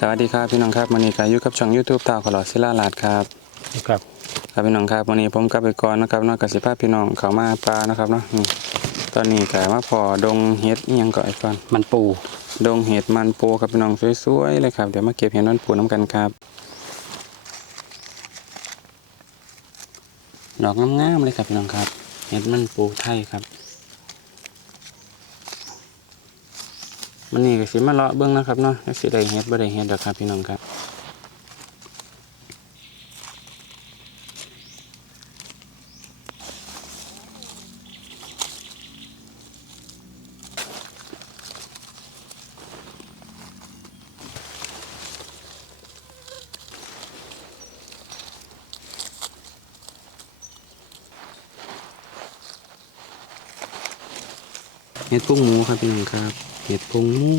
สวัสดีครับพี่น้องครับวันนี้ก็อยู่กับช่อง YouTube ตาวขลอดศิลาลาดครับครับครับพี่น้องครับวันนี้ผมกลับไปก่อนนะครับเนอกกสิภาพพี่น้องเขามาปลานะครับเนาะนี่ตอนนี้ก็มาพอดงเห็ดอิหยังก่อนไอ้ก่อนมันปู ดงเห็ดมันปูครับพี่น้องสวยๆเลยครับเดี๋ยวมาเก็บเห็ดมันปูน้ำกันครับดอกงามๆเลยครับพี่น้องครับ เห็ดมันปูไทยครับ มันนี่ก็สิมาเลาะเบิ้งนะครับเนาะสิได้เห็ดบ่ได้เห็ดดอกครับพี่น้องครับเห็ดพุงหมูครับพี่น้องครับ เห็ดพุงหมู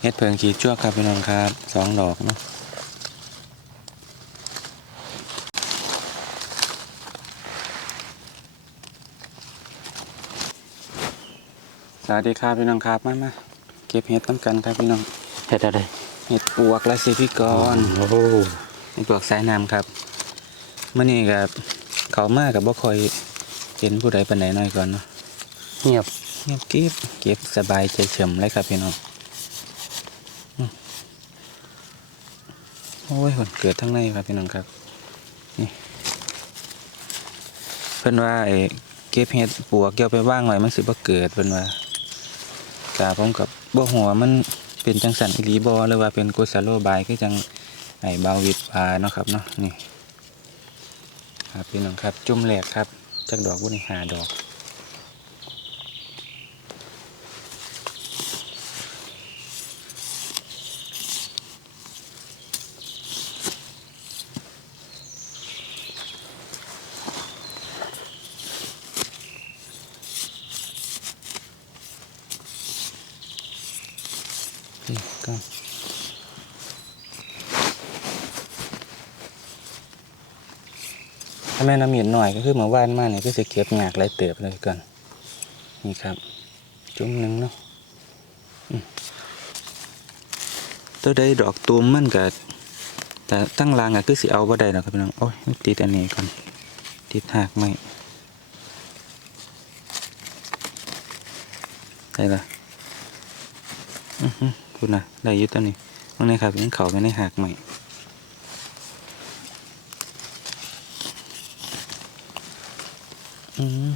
เห็ดเพิงขีดจ้วครับพี่น้องครับสองดอกเนาะ สวัสดีครับพี่น้องครับมามาเก็บเห็ดต้กันครับพี่น้องเฮ็ดอะไรเห็ดปวกและสิพี่กรโอ้โหเห็ดปวกสายน้ำครับเมื่อนี้กับเขามากกับบ่คอยเห็นผู้ใดปานใดน้อยก่อนเนาะเงียบเงียบเก็บเก็บสบายใจเฉมเลยครับพี่น้องอืมโอ้ยคนเกิดทั้งในครับพี่น้องครับนี่เพิ่นว่าไอ้เก็บเห็ดปวกเกี่ยวไปว่างไว้มันสิบ่เกิดเพิ่นว่า กาผมกับบ่หัวมันเป็นจังสันอีหลีบอหรือว่าเป็นกุศโลบายก็จังไอ้บาวิดพาเนาะครับเนาะนี่ครับพี่น้องครับจุ่มแหลกครับจากดอกบุนี่หาดอก แม่น้ำมีดหน่อยก็คือเมื่อวานมาเนี่ยก็จะเก็บหยากไรเติบเลยก่อนนี่ครับ จุ่มหนึ่งเนาะตัวใดดอกตูมมันก็แต่ตั้งรางก็คือสิเอาบ่ได้หรอกครับพี่น้องโอ้ยติดอันนี้ก่อนติดหากไม่ได้ละอือฮึคุณนะได้ยุตัวนี้ตรงนี้ครับยังเขาไม่ได้หักใหม่ อืม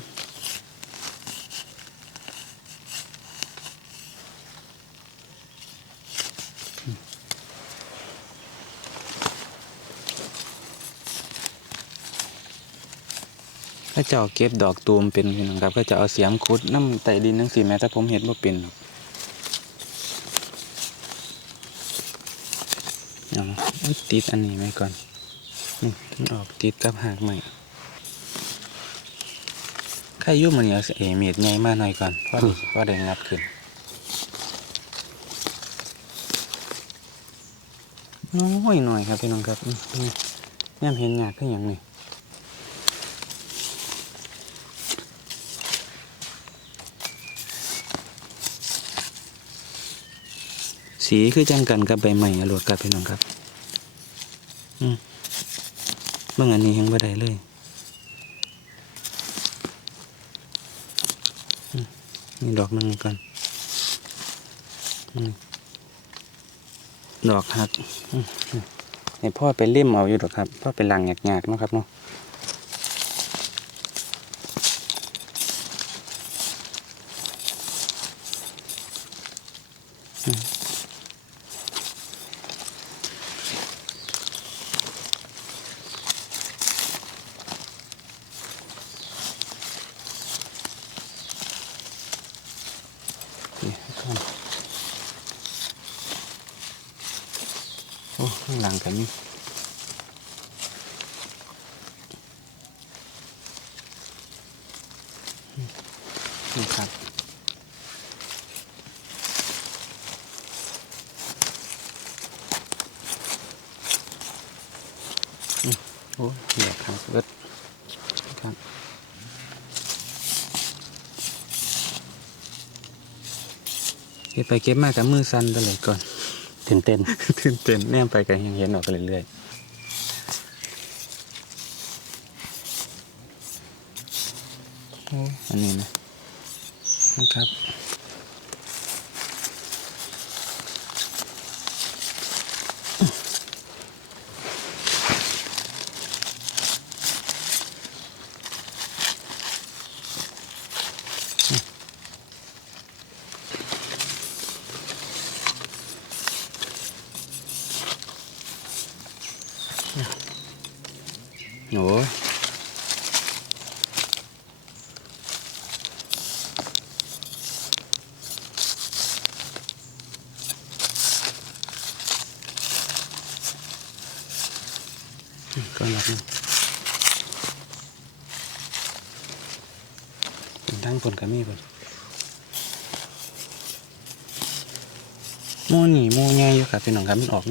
ก็จะเอาเก็บดอกตูมเป็นน้องครับก็จะเอาเสียมคุดน้ำไต่ดินทั้งสี่แม้ถ้าผมเห็นว่าเป็นอกเอาเอาติดอันนี้ไว้ก่อนนี่ออกติดกับหากใหม่ ใครอยุ่มันเนี่ยเอเมียดใหญ่มากหน่อยก่อนเพราะเพราะได้งัดขึ้นน้อยหน่อยครับพี่น้องครับอืมนี่ย่มเห็นหยากขึ้นอหย่างนี้สีคือจังกันกับใบใหม่อรวดครับพี่น้องครับ อืมเมื่ออันนี้ยังบ่ได้เลยอืม นี่ดอกหนึงก่อนดอกหักอืมอืมให้พ่อไปเล่มเอาอยู่ดอกครับพ่อไปลังหยากๆเนาะครับเนาะางกันนี่นี่ครับโอ้เหลือทางเอิดครับเก็บไปเก็บมากับมือสั่นไปเลยก่อน ตื่นเต้น ตื่นเต้นแนมไปกันยังเห็นออกไปเรื่อยๆโอ้อันนี้นะนะครับ โอ้ยก็รับนะเป็นทั้งผลกับมีผลโมนี่โมใหญ่อยู่ครับพี่น้องครับมันออก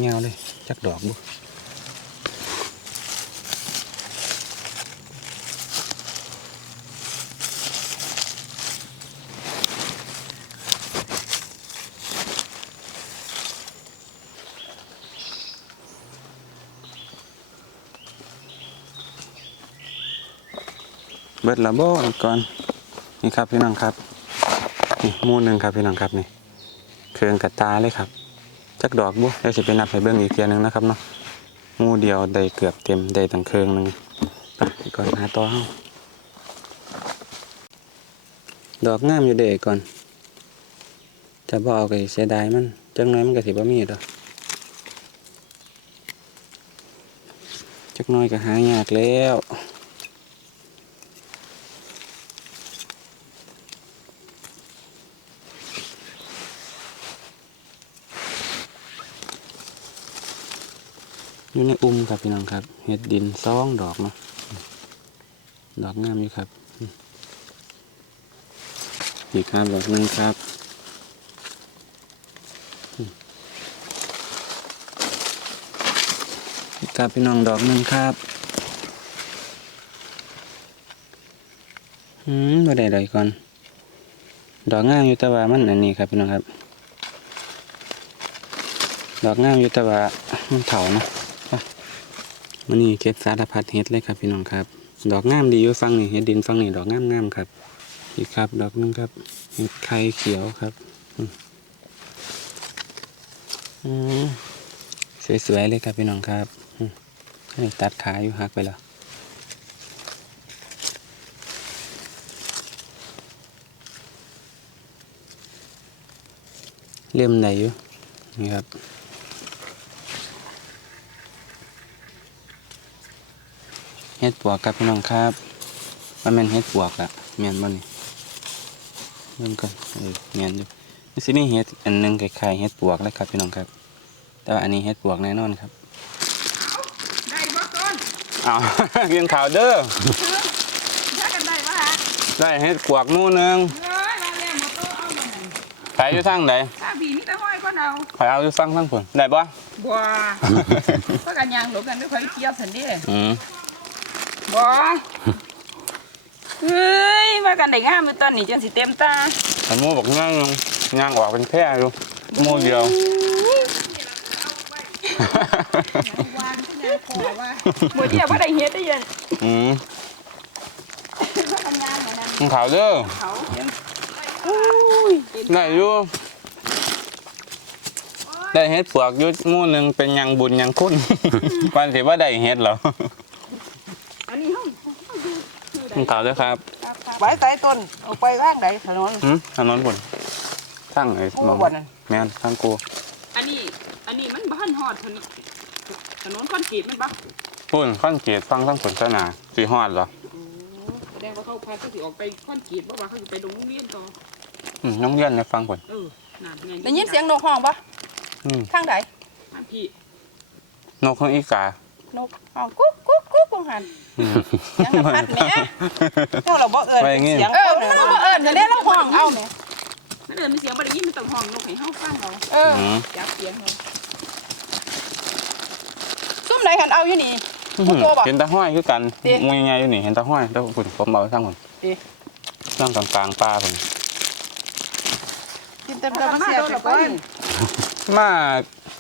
เบิดละโบอีกก่อนนี่ครับพี่น้องครับนี่มูหนึ่งครับพี่น้องครับนี่เครื่องกระตาเลยครับจักดอกบุเดี๋ยวจะไปนับให้เบิ้งอีกเทียหนึงนะครับเนาะมูเดียวได้เกือบเต็มได้ตั้งเครื่องหนึงไปก่อนหาต่อเฮาดอกงามอยู่เด็กก่อนจะบ่เอาก็เสียดายมันจังน้อยมันก็สิบ่มีดอกจักน้อยก็หายากแล้ว อยู่ในอุ้มครับพี่น้องครับ เห็ดดินซองดอกเนาะ ดอกงามอยู่ครับนี่ครับดอกหนึงครับนี่ครับพี่น้องดอกหนึงครับอืมบ่ได้เลยก่อน ดอกงามอยู่ต่ว่ามันอันนี้ครับพี่น้องครับ ดอกงามอยู่ต่ว่ามันเถาเนาะ วันนี้เก็บสารพัดเห็ดเลยครับพี่น้องครับ ดอกงามดีอยู่ฟังนี่เห็ดดินฟังนี่ดอกงามงามครับอีกครับ ดอกนึงครับเห็ดไข่เขียวครับอืมสวยๆเลยครับพี่น้องครับนนี้ตัดขาอยู่หักไปแล้วเล่มไหนอยู่นี่ครับ เฮ็ดปวกครับพี่น้องครับมันเป็นเฮ็ดปวกอะเมียนบ่นี่เริ่มก่อนเออเมียนอยู่นี่สิมีเฮ็ดอันหนึงคล้ายๆเฮ็ดปวกเลยครับพี่น้องครับ แต่ว่าอันนี้เฮ็ดปวกแน่นอนครับได้บ่ต้นอ้าวเรียนข่าวเด้อถ้ากันได้บ่ฮะได้เฮ็ดปวกหมู่หนึงเอ้ยมาแล้วมาโตเอามานั่นขายอยู่ทางใดถ้าบีมีแต่ห้อยก็เอาขายเอาอยู่ฟังทางพุ่นได้บ่บ่เพราะกันยางหลบกันไม่ค่อยเกี่ยวสันเด้อืม บ่เฮ้ยมากันได้งามอยู่ตอนนี้จังสิเต็มตาอันหมู่บอกย่างนึงย่างออกเป็นแพร่อยู่หมู่เดียววางที่นาขอว่าบ่เดียวบ่ได้เฮ็ดได้ยันอืมเพราะกันยางเหมือนนั้นกินข่าวเด้อเขาเห็นอุ้ยได้อยู่ได้เฮ็ดปวกอยู่หมู่หนึงเป็นหยังบุญหยังคุณวันสิว่าได้เฮ็ดเหรออันนี้เฮา กินข่าวเด้อครับไว้ใต้ต้นเอาไปว่างใดถนนหืมถนนบุญทั้งไอ้ผู้หมองบ่นั่นแม่นทั้งกูอันนี้อันนี้มันบ้านฮอดถนนถนนคอนกรีตมันปะพุ่นข้อนเกตฟังทั้งผลศาสนาสีฮอดเหรอแสดงว่าเขาพาเขาสิออกไปคอนกรีตเพราะว่าเขาสิไปโรงเรียนต่ออืมน้องเรียนในฟังผลเออนั่นไงได้ยินเสียงนกห้องปะอืมข้างใดท่านพี่นกของอีกานกห้องกุ๊กกุ๊กกุ๊กกวง หันเสียงกระพัดแหม่เจ้าเราบ่เอิ้นไปอย่างงี้เสียงเออคนเราบ่เอิ้นจะได้เราห้องเอาแหมมันเอิ้นมันเสียงบ่ได้ยินมันต้องห้องนกให้เฮาฟังเอาเอออืมจับเสียงเอาซุ่มไหนหันเอาอยู่นี่ผู้โตบ่เห็นตาห้อยคือกันติมวยยังไงอยู่นี่เห็นตาห้อยแล้วผมผมเอาทั้งผมตินั่งกลางๆป่าผมกินเต็มๆมาเสียไปก่อนมา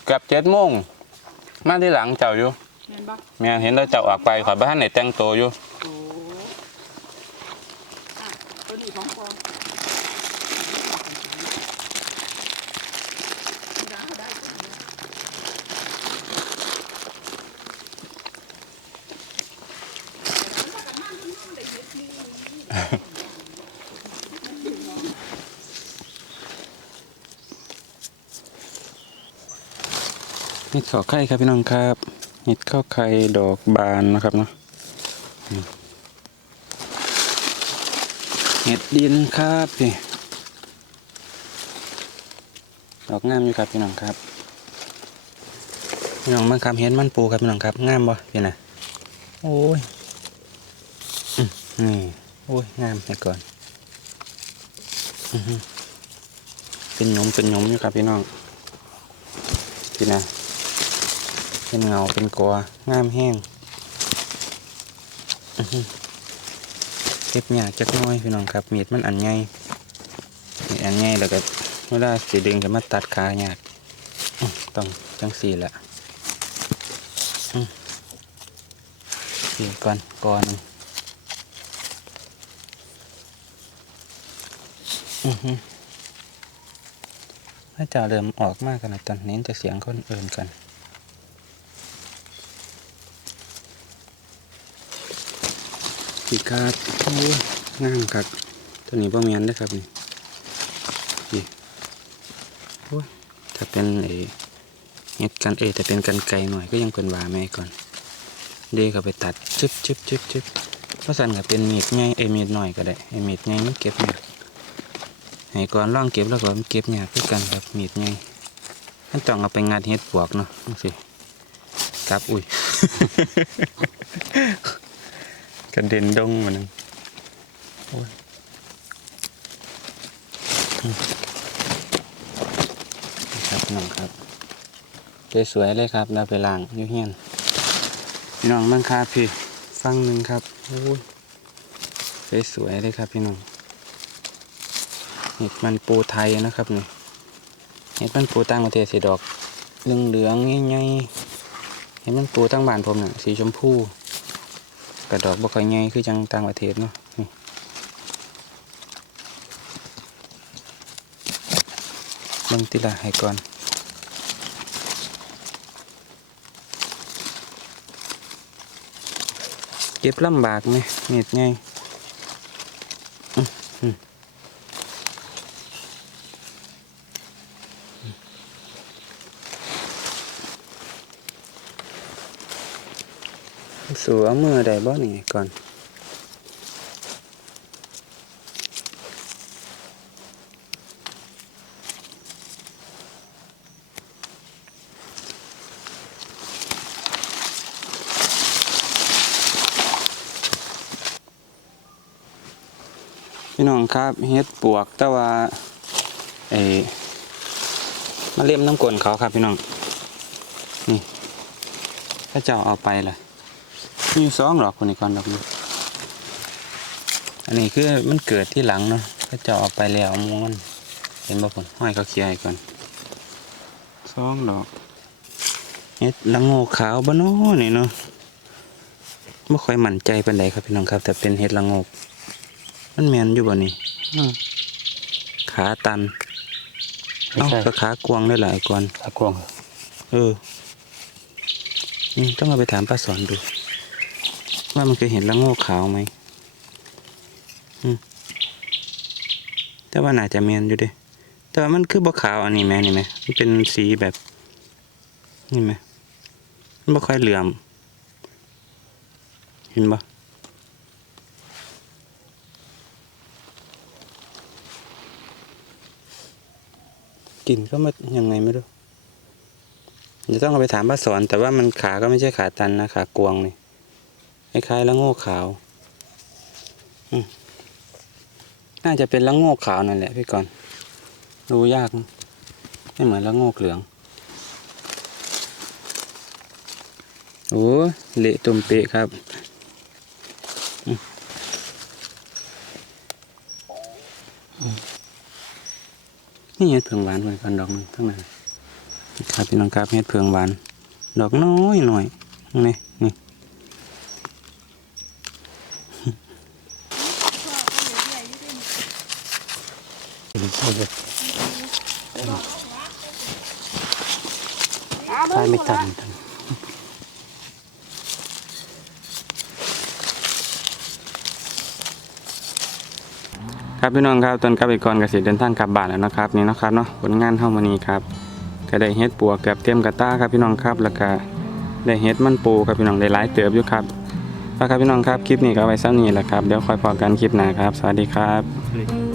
เกือบเจ็ดโมงมาที่หลังเจ้าอยู่ แม่นบ่แม่เห็นแล้วเจ้าออกไปขอยบ้านไหนแต่งตัวอยู่โอ้อะตัวนี้ของฟองเห็ดข้าวไข่ครับพี่น้องครับ เห็ดข้าวไข่ดอกบานนะครับเนาะอืมเห็ดดินครับพี่ดอกงามอยู่ครับพี่น้องครับพี่น้องบางคำเห็นมันปูครับพี่น้องครับงามบ่พี่นะโอ้ยอืมนี่โอ้ยงามให้ก่อนอื้อหือเป็นหยมเป็นหยมอยู่ครับพี่น้องพี่นะ เป็นเงาเป็นกัวงามแห้งเก็บหยาจักหน้อยพี่น้องครับมีดมันอันใหญ่มีดอันใหญ่แล้วก็เวลาสีดึงจะมาตัดขาหยากอื้อต้องจังสีละอื้อสีก่อนก่อนอือหือถ้าจะเริ่มออกมากขนาดตอนนี้จะเสียงคนอื่นกัน สีกาดโอ้ยงามครับตัวนี้บ่แมนเด้ครับนี่นี่โอ้ยถ้าเป็นไอ้เฮ็ดกันเอยแต่เป็นกันไกลหน่อยก็ยังเป็นวาแม่ก่อน เดก็ไปตัดจึ๊บจึ๊บจึ๊บจึ๊บเพราะสั่นก็เป็นมีดใหญ่เอยมีดหน่อยก็ได้ไอ้มีดใหญ่มันเก็บยากให้ก่อนล่องเก็บแล้วก็มันเก็บยากคือกันครับมีดใหญ่มันต้องเอาไปงัดเฮ็ดปวกเนาะจังซี่กลับอุ้ย กระเด็นดงมาหนึ่งครับน้องครับสวยๆเลยครับเราไปล้างยูเฮียนพี่น้องบ้างครับพี่ฟังหนึ่งครับโอ้ยสวยๆเลยครับพี่น้องเห็ดมันปูไทยนะครับนี่เห็ดมันปูต่างประเทศสีดอกเหลืองๆง่ายๆเห็ดมันปูตั้งบ้านผมน่ะสีชมพู กระดอกบ่ค่อยใหญ่คือจังต่างประเทศเนาะนี่เบิ่งติละให้ก่อนเก็บลำบากไหมเม็ดให ญ่อื้อหือสัวมือได้บ่นี่ก่อน พี่น้องครับเฮ็ดปวกแต่ว่าเอมาเล่มน้ำกลนเขาครับพี่น้อง นี่ถ้าเจ้าเอาไปเล่ะ มีสองหรอกคนนี้ก่อนดอกนี้อันนี้คือมันเกิดที่หลังเนาะถ้าเจ้าเอาไปแล้วม้วนเห็นบ่ผมห้อยเขาเคลียร์ให้ก่อนสองดอกเฮ็ดละโงกขาวบ่เนาะนี่เนาะไม่ค่อยมั่นใจปานใดครับพี่น้องครับ แต่เป็นเฮ็ดละโงกมันแมนอยู่บ่นี่อ้าวขาตันไม่เอ้าใช่ก็ขากวางได้หลายก่อนตะกวง เอออืมต้องเอาไปถามป้าสอนดู ว่ามันเคยเห็นละโง่ขาวไหมแต่ว่าน่าจะแมนอยู่ด้แต่ว่ามันคือบ่ขาวอันนี้ไหมนี่ไหมมันเป็นสีแบบนี่ไหมมันบ่ค่อยเหลื่อม เห็นบ่กลิ่นก็มายังไงไม่รู้เดี๋ยวต้องเอาไปถามป้าสอน แต่ว่ามันขาก็ไม่ใช่ขาตันนะขากวงนี่ คล้ายๆละโงกขาวน่าจะเป็นละโงกขาวนั่นแหละพี่ก่อน ดูยาก ไม่เหมือนละโงกเหลืองโอ้เละตุ่มเปะครับนี่เห็ดเผืองหวานเหมือนกันดอกนึงทั้งนั้นครับพี่น้องครับเห็ดเผืองหวาน ดอกน้อยหน่อยนี่ นี่ทายไม่ทันทันครับพี่น้องครับตอนกลับไปก่อนกสิเดินทางกลับบ้านแล้วนะครับนี่นะครับเนาะผลงานเท่ามานี้ครับก็ได้เฮ็ดปัวเกือบเต็มกระต้าครับพี่น้องครับแล้วก็ได้เฮ็ดมันปูครับพี่น้องได้หลายเติบอยู่ครับแล้วครับพี่น้องครับคลิปนี้ก็ไว้ซ้ำนี้แหละครับเดี๋ยวคอยพอกันคลิปหน้าครับ สวัสดีครับ